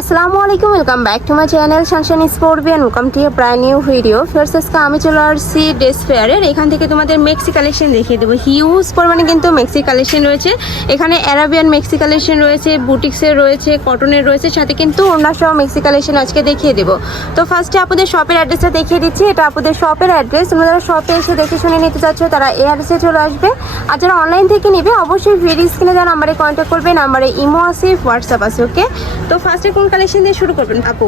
আসসালামু আলাইকুম welcome back to my channel সানশান স্পোর্টবি and welcome to brand new video first আজকে আমি চলে আসছি ড্রেস ফেয়ারের এখান থেকে তোমাদের মেক্সি কালেকশন দেখিয়ে দেবো। হিউজ পরিমাণে কিন্তু মেক্সি কালেকশন রয়েছে। এখানে অ্যারাবিয়ান মেক্সি কালেকশন রয়েছে বুটিক্সের রয়েছে কটনের রয়েছে, সাথে কিন্তু ওনার সহ মেক্সি কালেকশন আজকে দেখিয়ে দেবো। তো ফার্স্টে আপনাদের শপের অ্যাড্রেসটা দেখিয়ে দিচ্ছি। এটা আপনাদের শপের অ্যাড্রেস তোমরা যারা শপে এসে দেখে শুনে নিতে চাচ্ছ, তারা এই অ্যাড্রেসে চলে আসবে। আর যারা অনলাইন থেকে নিবে, অবশ্যই ভিডিও স্ক্রিনে যারা নাম্বারে কন্ট্যাক্ট করবে নাম্বারে ইমো আছে হোয়াটসঅ্যাপ আছে ওকে তো ফার্স্টে কোন কালেকশন দিয়ে শুরু করবেন আপু।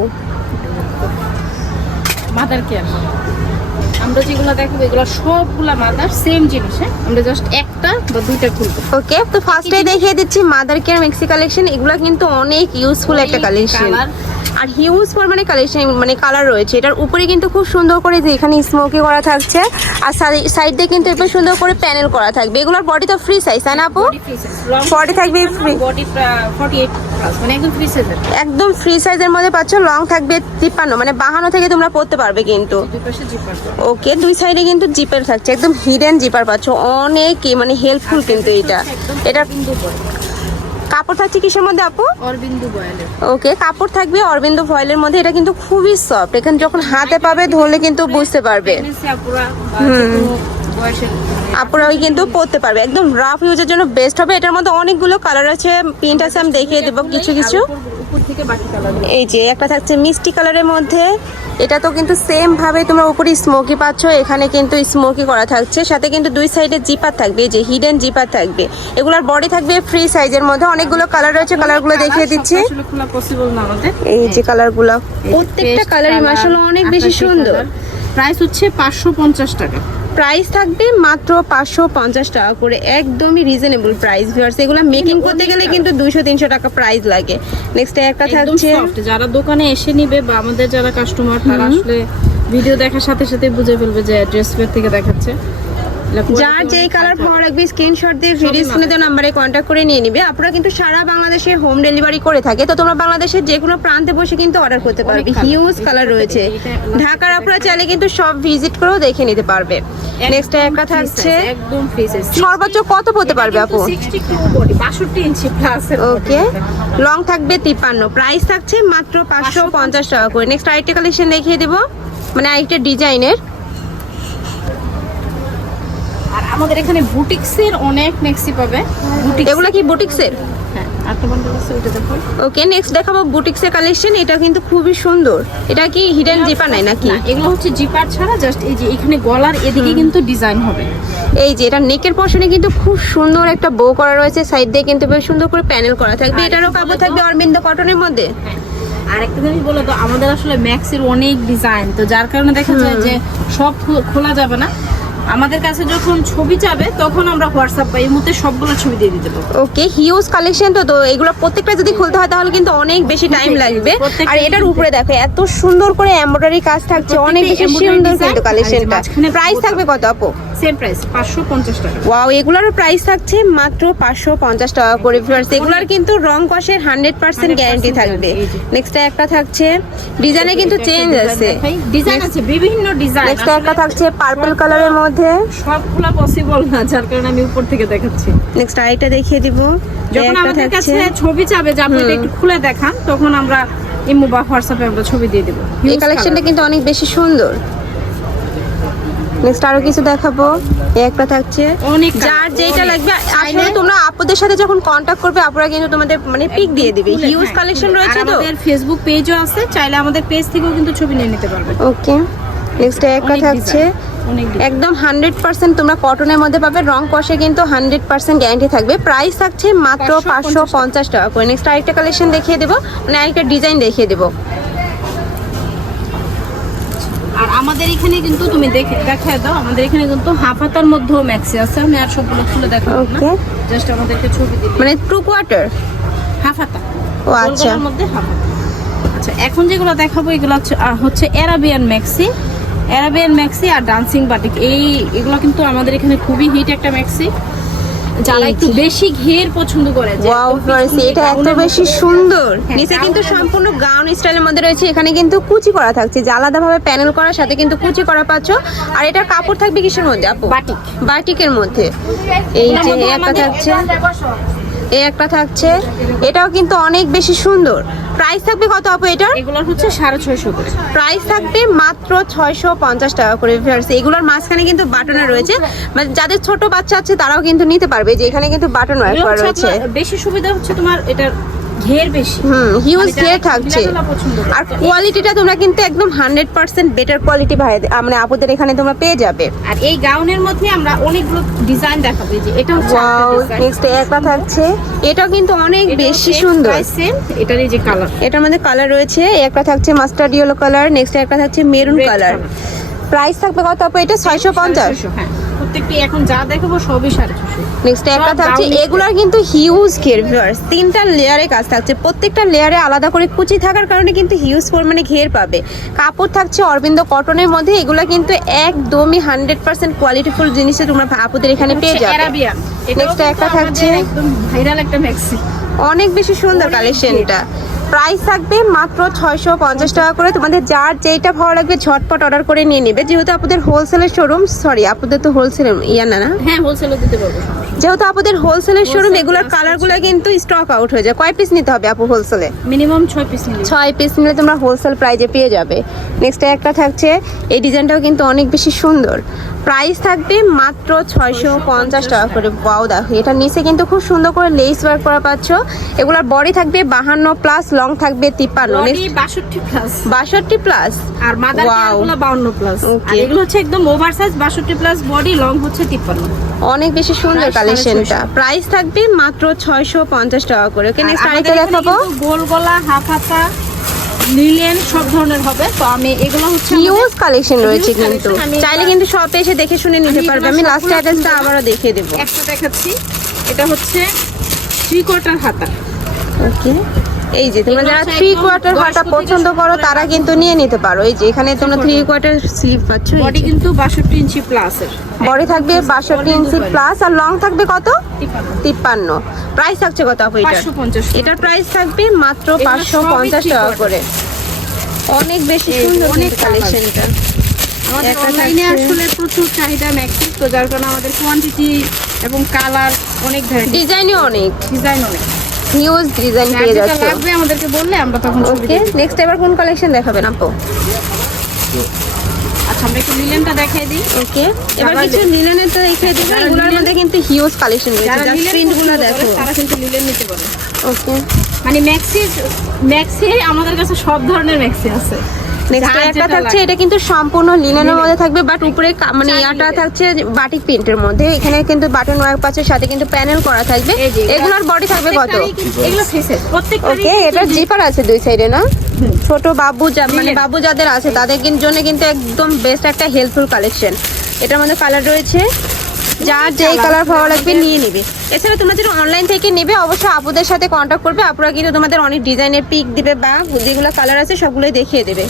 মাদার কেয়ার আমরা যেগুলো দেখব এগুলো সবগুলা মাদার সেম জিনিস হ্যাঁ? আমরা জাস্ট একটা বা দুইটা খুলবো। ওকে তো ফার্স্টে দেখিয়ে দিচ্ছি মাদার কেয়ার মেক্সি কালেকশন এগুলো কিন্তু অনেক ইউজফুল একটা কালেকশন। আর হিউজ পরিমাণে কালেকশন মানে কালার রয়েছে। এটার উপরে কিন্তু খুব সুন্দর করে যে এখানে স্মোকি করা থাকছে আর সাইড দিয়ে কিন্তু একটু সুন্দর করে প্যানেল করা থাকবে। এগুলোর বডি তো ফ্রি সাইজ তাই না আপু? বডি ফ্রি সাইজ লং 40 থাকবে free। বডি 48 প্লাস মানে একদম ফ্রি সাইজের একদম ফ্রি সাইজের মধ্যে পাচ্ছ লং থাকবে তিপ্পান্ন মানে বাহানো থেকে তোমরা পড়তে পারবে কিন্তু। দুই ওকে দুই সাইডে কিন্তু জিপার থাকছে একদম হিডেন জিপার পাচ্ছ। অনেক মানে হেল্পফুল কিন্তু এটা। এটা কাপড় থাকছে কিসের মধ্যে আপু? অরবিন্দু ওকে কাপড় থাকবে অরবিন্দ ফয়েলের মধ্যে এটা কিন্তু খুবই সফট এখানে যখন হাতে পাবে ধরলে কিন্তু বুঝতে পারবে। প্রেগন্যান্সি আপুরা বা যে কোনো বয়সের মানে আপনারা ওই কিন্তু পরতে পারবে। একদম রাফ ইউজের জন্য বেস্ট হবে। এটার মধ্যে অনেকগুলো কালার আছে। প্রিন্ট আছে আমি দেখিয়ে দেবো কিছু কিছু। উপর- উপর থেকে বাকি কালার এই যে একটা থাকছে মিষ্টি কালারের মধ্যে। এটা তো কিন্তু সেম ভাবে তোমরা উপরে স্মোকি পাচ্ছ এখানে কিন্তু স্মোকি করা থাকছে। সাথে কিন্তু দুই সাইডে জিপার থাকবে এই যে হিডেন জিপার থাকবে। এগুলোর বডি থাকবে ফ্রি সাইজের মধ্যে। অনেকগুলো কালার রয়েছে কালারগুলো দেখিয়ে দিচ্ছি। এই যে কালারগুলো প্রত্যেকটা কালারই মাসাল্লাহ অনেক বেশি সুন্দর। প্রাইস হচ্ছে পাঁচশো পঞ্চাশ টাকা। প্রাইস থাকবে মাত্র পাঁচশো পঞ্চাশ টাকা করে। একদমই রিজনেবল প্রাইস ভিউয়ার্স এগুলো মেকিং করতে গেলে কিন্তু দুইশো তিনশো টাকা প্রাইস লাগে। নেক্সট একটা থাকছে যারা দোকানে এসে নিবে বা আমাদের যারা কাস্টমার তারা আসলে ভিডিও দেখার সাথে সাথে বুঝে ফেলবে যে ড্রেস থেকে দেখাচ্ছে। যার যেই কালার ভালো। লাগবে স্ক্রিনশট দিয়ে ভিডিও স্ক্রিনে দেওয়া নাম্বারে কন্ট্যাক্ট করে নিয়ে নিবে। আপনারা কিন্তু সারা বাংলাদেশে হোম ডেলিভারি করে থাকে। তো তোমরা বাংলাদেশের যে কোনো প্রান্তে বসে কিন্তু অর্ডার করতে পারবে। হিউজ কালার রয়েছে। ঢাকার আপনারা চাইলে কিন্তু সব ভিজিট করেও দেখে নিতে পারবে। নেক্সট একটা থাকছে। একদম ফ্রি সাইজ সর্বোচ্চ কত পড়তে পারবে আপু? 62 বডি 62 ইঞ্চি প্লাস ওকে লং থাকবে তিপ্পান্ন। প্রাইস থাকছে মাত্র পাঁচশো পঞ্চাশ টাকা করে। নেক্সট আরেকটা কালেকশন দেখিয়ে দেবো। মানে আরেকটা ডিজাইনের আর আমাদের এখানে বুটিক্সের অনেক মেক্সি পাবে। বুটিক্স। এগুলো কি বুটিক্সের? হ্যাঁ ওকে নেক্সট দেখাবো বুটিক্সের কালেকশন এটা কিন্তু খুবই সুন্দর। এটা কি হিডেন জিপা নাই নাকি? এগুলো হচ্ছে জিপার ছাড়া জাস্ট এই যে এখানে গলার এদিকে কিন্তু ডিজাইন হবে। এই যে এটা নেকের পশনে কিন্তু খুব সুন্দর একটা বো করা রয়েছে। সাইড দিয়ে কিন্তু বেশ সুন্দর করে প্যানেল করা থাকবে। এটারও একটু কাপড় থাকবে অরবিন্দ কটনের মধ্যে। হ্যাঁ। আর একটা জিনিস বলো তো আমাদের আসলে ম্যাক্সের অনেক ডিজাইন তো যার কারণে দেখা যায় যে সব খোলা যাবে না। আমাদের কাছে যখন ছবি চাবে তখন আমরা হোয়াটসঅ্যাপ বা এই মুহূর্তে সবগুলো ছবি দিয়ে দিতে পারব। ওকে হিউজ কালেকশন তো তো এগুলো প্রত্যেকটা যদি খুলতে হয় তাহলে কিন্তু অনেক বেশি টাইম লাগবে। আর এটার উপরে দেখো এত সুন্দর করে এমব্রয়ডারি কাজ থাকছে অনেক বেশি সুন্দর কিন্তু কালেকশনটা প্রাইস থাকবে কত আপু? সেম প্রাইস টাকা। ওয়াও থাকছে মাত্র পাঁচশো পঞ্চাশ টাকা করে ভিউয়ার্স এগুলোর কিন্তু রং কষের হান্ড্রেড পার্সেন্ট 100% গ্যারান্টি থাকবে। নেক্সট একটা থাকছে ডিজাইনে কিন্তু চেঞ্জ আছে। ডিজাইন আছে বিভিন্ন ডিজাইন নেক্সট একটা থাকছে পার্পল কালারের মধ্যে। সবগুলা পসিবল না যার কারণে আমি উপর থেকে দেখাচ্ছি। নেক্সট দেখিয়ে দিব। যখন একটা আমাদের কাছে ছবি চাবে যে আপনি একটু খুলে দেখান তখন আমরা ইমো বা হোয়াটসঅ্যাপে আমরা ছবি দিয়ে দেবো। এই কালেকশনটা কিন্তু অনেক বেশি সুন্দর। নেক্সট আরও কিছু দেখাবো। একটা থাকছে। অনেক যার যেটা লাগবে আসলে তোমরা আপুদের সাথে যখন কন্টাক্ট করবে আপুরা কিন্তু তোমাদের মানে পিক দিয়ে দিবে। হিউজ কালেকশন রয়েছে তো? আমাদের ফেসবুক পেজও আছে। চাইলে আমাদের পেজ থেকেও কিন্তু ছবি নিয়ে নিতে পারবে। ওকে নেক্সট একটা থাকছে। একদম হান্ড্রেড পার্সেন্ট তোমরা কটনের মধ্যে পাবে। রং কষে কিন্তু হান্ড্রেড পার্সেন্ট গ্যারান্টি থাকবে। প্রাইস থাকছে মাত্র পাঁচশো পঞ্চাশ টাকা। করে। নেক্সট আরেকটা কালেকশন দেখিয়ে দেবো। মানে আরেকটা ডিজাইন দেখিয়ে দেবো। আমাদের এখানে কিন্তু তুমি দেখে দেখায় দাও। আমাদের এখানে কিন্তু হাফ হাতার মধ্যেও ম্যাক্সি আছে। আমি আর সবগুলো খুলে দেখাবো না। জাস্ট আমাদেরকে ছবি দিবে। মানে টু কোয়ার্টার হাফ হাতা। ও আচ্ছা। মধ্যে হাফ হাতা। আচ্ছা এখন যেগুলো দেখাবো এগুলো হচ্ছে অ্যারাবিয়ান ম্যাক্সি অ্যারাবিয়ান ম্যাক্সি আর ডান্সিং বাটিক এই এগুলো কিন্তু আমাদের এখানে খুবই হিট একটা ম্যাক্সি যারা একটু বেশি ঘের পছন্দ করে ওয়াও একদম এটা এত বেশি সুন্দর। হ্যাঁ, নিচে কিন্তু gown-এর সম্পূর্ণ গাউন স্টাইলের মধ্যে রয়েছে এখানে কিন্তু কুচি করা থাকছে যে আলাদাভাবে প্যানেল করার সাথে কিন্তু কুচি করা পাচ্ছ। আর এটার কাপড় থাকবে কিসের মধ্যে আপু? বাটিক। বাটিকের মধ্যে। এই যে একটা থাকছে। এই একটা থাকছে। এটাও কিন্তু অনেক বেশি সুন্দর। প্রাইস থাকবে কত আপু এটার? এগুলোর হচ্ছে সাড়ে ছয়শো করে। প্রাইস থাকবে মাত্র ছয়শো পঞ্চাশ টাকা করে ভিউয়ার্স এগুলোর মাঝখানে কিন্তু বাটনে রয়েছে। মানে যাদের ছোট বাচ্চা আছে তারাও কিন্তু নিতে পারবে। যে এখানে কিন্তু বাটন রয়েছে। বেশি সুবিধা হচ্ছে তোমার এটার ঘের বেশি। হুম হিউজ মানে ঘের থাকছে। আর কোয়ালিটিটা তোমরা কিন্তু একদম হান্ড্রেড পার্সেন্ট বেটার কোয়ালিটি ভাই মানে আপুদের এখানে তোমরা পেয়ে যাবে। আর এই গাউনের মধ্যে আমরা অনেকগুলো ডিজাইন দেখাবো। যে এটা ওয়াও নেক্সট একটা থাকছে। এটাও কিন্তু অনেক বেশি সুন্দর। same, এটার এই যে কালার এটার মধ্যে কালার রয়েছে। একটা থাকছে মাস্টার্ড ইয়েলো কালার নেক্সট একটা থাকছে মেরুন কালার প্রাইস থাকবে কত আপু? এটা ছয়শো পঞ্চাশ। হ্যাঁ। প্রত্যেকটি এখন যা দেখাবো সবই সাড়ে ছশো। নেক্সট একটা থাকছে এগুলার কিন্তু হিউজ ঘের ভিউয়ার্স তিনটা লেয়ারে কাজ থাকছে। প্রত্যেকটা লেয়ারে আলাদা করে কুচি থাকার কারণে কিন্তু হিউজ পরিমাণে ঘের পাবে। কাপড় থাকছে অরবিন্দ কটনের মধ্যে। এগুলা কিন্তু একদমই হান্ড্রেড পার্সেন্ট কোয়ালিটিফুল জিনিসে তোমরা আপুদের এখানে পেয়ে যাবে। Next একটা থাকছে। একদম ভাইরাল একটা ম্যাক্সি অনেক বেশি সুন্দর কালেকশনটা প্রাইস থাকবে মাত্র ছয়শো পঞ্চাশ টাকা করে। তোমাদের যার যেইটা ভালো লাগবে ঝটপট অর্ডার করে নিয়ে নেবে। যেহেতু আপনাদের হোলসেলের শোরুম সরি আপনাদের তো হোলসেল ইয়া না না? হ্যাঁ হোলসেলও দিতে পারব। যেহেতু আপনাদের হোলসেলের শোরুম এগুলোর কালারগুলো কিন্তু স্টক আউট হয়ে যায়। কয় পিস নিতে হবে আপু হোলসেলে মিনিমাম ছয় পিস নিলে। ছয় পিস নিলে তোমরা হোলসেল প্রাইজে পেয়ে যাবে। নেক্সট একটা থাকছে এই ডিজাইনটাও কিন্তু অনেক বেশি সুন্দর। প্রাইস থাকবে মাত্র ছয়শো পঞ্চাশ টাকা করে। বাও দেখো এটা নিচে কিন্তু খুব সুন্দর করে লেস ওয়ার্ক করা পাচ্ছ। এগুলোর বডি থাকবে বাহান্ন প্লাস লং থাকবে তিপ্পান্ন। বাষট্টি প্লাস বাষট্টি প্লাস আর মাদার বাউন্ন প্লাস এগুলো হচ্ছে একদম ওভার সাইজ বাষট্টি প্লাস বডি লং হচ্ছে তিপ্পান্ন। অনেক বেশি সুন্দর কালেকশনটা 650 প্রাইস থাকবে মাত্র ছয়শো পঞ্চাশ টাকা করে। ওকে নেক্সট আরেকটা দেখাবো। গোল গলা হাফ হাতা লিলেন সব ধরনের হবে। তো আমি এগুলো হচ্ছে ইউজ কালেকশন রয়েছে কিন্তু। চাইলে কিন্তু শপে এসে দেখে শুনে নিতে পারবে। আমি লাস্ট অ্যাড্রেসটা আবারও দেখিয়ে দেবো। একটা দেখাচ্ছি। এটা হচ্ছে থ্রি কোয়ার্টার হাতা ওকে এই যে তোমরা যারা থ্রি কোয়ার্টার হাতা পছন্দ করো তারা কিন্তু নিয়ে নিতে পারো। এই যে এখানে তোমরা থ্রি কোয়ার্টার স্লিভ পাচ্ছ বডি কিন্তু বাষট্টি ইঞ্চি প্লাসের বডি থাকবে বাষট্টি ইঞ্চি প্লাস আর লং থাকবে কত? তিপ্পান্ন। প্রাইস থাকছে কত আপু পঞ্চাশ এটার প্রাইস থাকবে মাত্র পাঁচশো পঞ্চাশ টাকা করে। অনেক বেশি সুন্দর অনেক কালেকশনটা আমাদের অনলাইনে আসলে প্রচুর চাহিদা ম্যাক্সিস তো যার কারণে আমাদের কোয়ান্টিটি এবং কালার অনেক ডিজাইনও অনেক। ডিজাইন অনেক। হিউজ ডিজাইন পেয়ে যাচ্ছে। লাগবে আমাদেরকে বললে আমরা তখন ওকে নেক্সট এবার কোন কালেকশন দেখাবেন আপু? আচ্ছা আমরা একটু লিলেনটা দেখাই দিই। ওকে এবার কিছু লিলেনের তো দেখে দেবো এগুলোর মধ্যে কিন্তু হিউজ কালেকশন রয়েছে জাস্ট প্রিন্টগুলো দেখো। তারা কিন্তু লিলেন নিতে পারে। ওকে মানে ম্যাক্সি ম্যাক্সি আমাদের কাছে সব ধরনের ম্যাক্সি আছে। নেক্সট একটা থাকছে এটা কিন্তু সম্পূর্ণ লিনেনের মধ্যে থাকবে বাট উপরে মানে ইয়াটা থাকছে বাটিক প্রিন্টের মধ্যে। এখানে কিন্তু বাটন ওয়ার্ক পাচ্ছে সাথে কিন্তু প্যানেল করা থাকবে। এগুলোর বডি থাকবে কত? এগুলো ফেসের ওকে এটা জিপার আছে দুই সাইডে না? ছোট বাবু মানে বাবু যাদের আছে তাদের জন্য কিন্তু একদম বেস্ট একটা হেল্পফুল কালেকশন এটার মধ্যে কালার রয়েছে। যার যেই কালার ভালো লাগবে নিয়ে নিবে। এছাড়া তোমরা যদি অনলাইন থেকে নেবে অবশ্যই আপুদের সাথে কন্ট্যাক্ট করবে। আপুরা কিন্তু তোমাদের অনেক ডিজাইনের পিক দিবে বা যেগুলো কালার আছে সবগুলোই দেখিয়ে দেবে।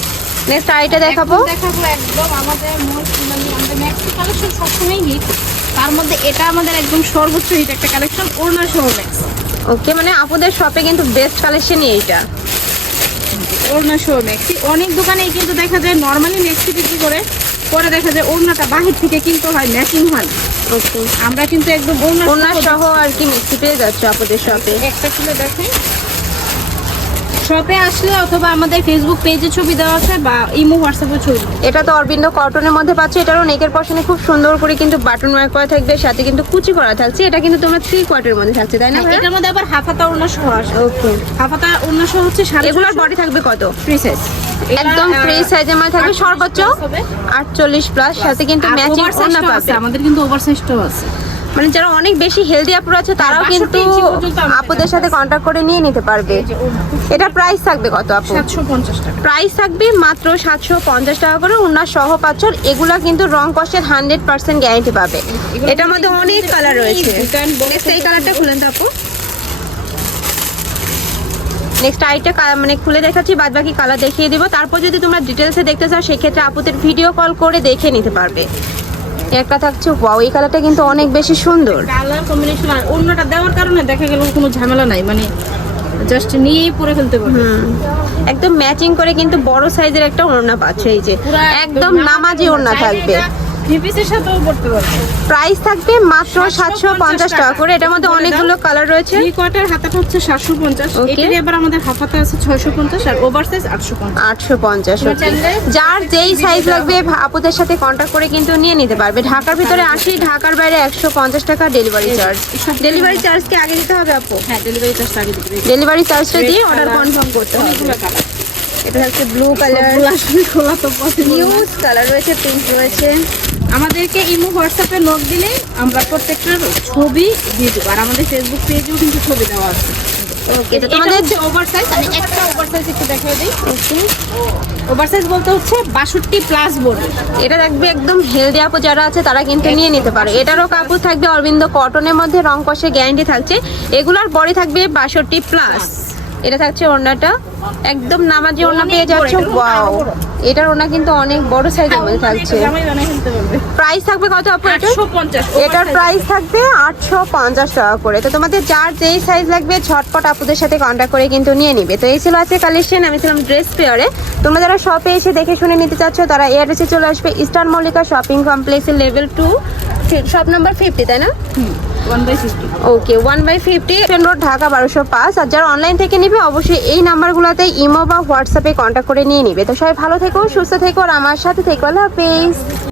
নেক্সট আইটা দেখাবো। দেখাবো একদম। আমাদের most মানে আমাদের ম্যাক্সি কালেকশন সবসময় হিট তার মধ্যে এটা আমাদের একদম সর্বোচ্চ হিট একটা কালেকশন ওড়না সহ ম্যাক্স ওকে মানে আপুদের শপে কিন্তু বেস্ট কালেকশনই এইটা। ওড়না সহ ম্যাক্সি অনেক দোকানেই কিন্তু দেখা যায় নর্মালি ম্যাক্সি বিক্রি করে পরে দেখা যায় ওড়নাটা বাহির থেকে কিনতে হয় ম্যাচিং হয় ওকে আমরা কিন্তু একদম ওড়না সহ আর কি মিক্সি পেয়ে যাচ্ছ আপুদের শপে একটা খুলে দেখেন। শপে আসলে অথবা আমাদের ফেসবুক পেজে ছবি দেওয়া আছে বা ইমো হোয়াটসঅ্যাপে ছবি। এটা তো অরবিন্দ কটনের মধ্যে পাচ্ছ এটারও নেকের পশনে খুব সুন্দর করে কিন্তু বাটন ওয়ার্ক করা থাকবে সাথে কিন্তু কুচি করা থাকছে এটা কিন্তু তোমরা থ্রি কোয়ার্টের মধ্যে থাকছে তাই না হ্যাঁ, এটার মধ্যে আবার হাফাতা ওড়না সহ আসে ওকে হাফাতা ওড়না সহ হচ্ছে সাড়ে এগুলোর বডি থাকবে কত? ফ্রি সাইজ একদম ফ্রি সাইজের মধ্যে থাকবে সর্বোচ্চ আটচল্লিশ প্লাস সাথে কিন্তু ম্যাচিং ওড়না পাবে আমাদের কিন্তু ওভার সাইজটাও আছে। মানে যারা অনেক বেশি হেলদি আপুরা আছে তারাও কিন্তু আপুদের সাথে কন্ট্যাক্ট করে নিয়ে নিতে পারবে। এটা প্রাইস থাকবে কত আপু? প্রাইস থাকবে মাত্র সাতশো পঞ্চাশ টাকা করে। ওনার সহ পাচ্ছর এগুলা কিন্তু রং কষের হান্ড্রেড পার্সেন্ট গ্যারান্টি পাবে। এটার মধ্যে অনেক কালার রয়েছে। নেক্সট এই কালারটা খুলেন তো আপু। নেক্সট আইটা মানে খুলে দেখাচ্ছি বাদ বাকি কালার দেখিয়ে দিব। তারপর যদি তোমরা ডিটেলসে দেখতে চাও সেক্ষেত্রে আপুদের ভিডিও কল করে দেখে নিতে পারবে। একটা থাকছে ওয়াও এই কালারটা কিন্তু অনেক বেশি সুন্দর। কালার কম্বিনেশন আর অন্যটা দেওয়ার কারণে দেখা গেল কোনো ঝামেলা নাই মানে জাস্ট নিয়েই পরে ফেলতে পারবে। একদম ম্যাচিং করে কিন্তু বড় সাইজের একটা ওড়না পাচ্ছে এই যে একদম নামাজি ওড়না থাকবে। এটা সাথেও পড়তে পারবে। প্রাইস থাকবে মাত্র সাতশো পঞ্চাশ টাকা। করে। এটার মধ্যে অনেকগুলো কালার রয়েছে। থ্রি কোয়ার্টার হাতাটা হচ্ছে. এটারই আবার আমাদের হাফ আছে আর যার যেই সাইজ লাগবে আপুদের সাথে কন্ট্যাক্ট করে কিন্তু নিয়ে নিতে পারবে। ঢাকার ভিতরে আশি ঢাকার বাইরে একশো পঞ্চাশ টাকা ডেলিভারি চার্জ ডেলিভারি চার্জ কি আগে দিতে হবে আপু? হ্যাঁ ডেলিভারি চার্জ আগে দিতে হবে। ডেলিভারি চার্জটা দিয়ে অর্ডার কনফার্ম করতে হবে। অনেকগুলো কালার এটা হচ্ছে ব্লু কালার খোলা তো নিউজ কালার রয়েছে পিঙ্ক রয়েছে। আমাদেরকে ইমো হোয়াটসঅ্যাপে নোট দিলে আমরা প্রত্যেকটার ছবি দিয়ে দেবো। আর আমাদের ফেসবুক পেজেও কিন্তু ছবি দেওয়া আছে। ওকে তো তোমাদের হচ্ছে আমি একটা একটু দেখিয়ে দিই। বলতে হচ্ছে বাষট্টি প্লাস বডি এটা থাকবে একদম হেলদি আপু যারা আছে তারা কিন্তু নিয়ে নিতে পারে। এটারও কাপড় থাকবে অরবিন্দ কটনের মধ্যে রং কষে গ্যারান্টি থাকছে। এগুলার পরে থাকবে বাষট্টি প্লাস এটা থাকছে ওড়নাটা। একদম নামাজি ওড়না পেয়ে যাচ্ছে? ওয়াও। এটার ওড়না কিন্তু অনেক বড় সাইজের মধ্যে থাকছে। ফেলতে পারবে প্রাইস থাকবে কত আপু এটা এটার প্রাইস থাকবে। আটশো পঞ্চাশ টাকা করে। তো তোমাদের যার যেই সাইজ লাগবে ঝটপট আপুদের সাথে কন্ট্যাক্ট করে কিন্তু নিয়ে নিবে। তো এই ছিল আছে কালেকশন আমি ছিলাম ড্রেস পেয়ারে তোমরা যারা শপে এসে দেখে শুনে নিতে চাচ্ছ তারা এয়ারটেসে চলে আসবে ইস্টার্ন মল্লিকা শপিং কমপ্লেক্সের level two shop number fifty তাই না? Okay one by fifty road Dhaka বারোশো পাঁচ আর যারা অনলাইন থেকে নিবে, অবশ্যই এই নাম্বারগুলোতে ইমো বা হোয়াটসঅ্যাপে কন্ট্যাক্ট করে নিয়ে নিবে। তো সবাই ভালো থেকো, সুস্থ থেকো, আর আমার সাথে থেকো। আল্লাহ হাফেজ।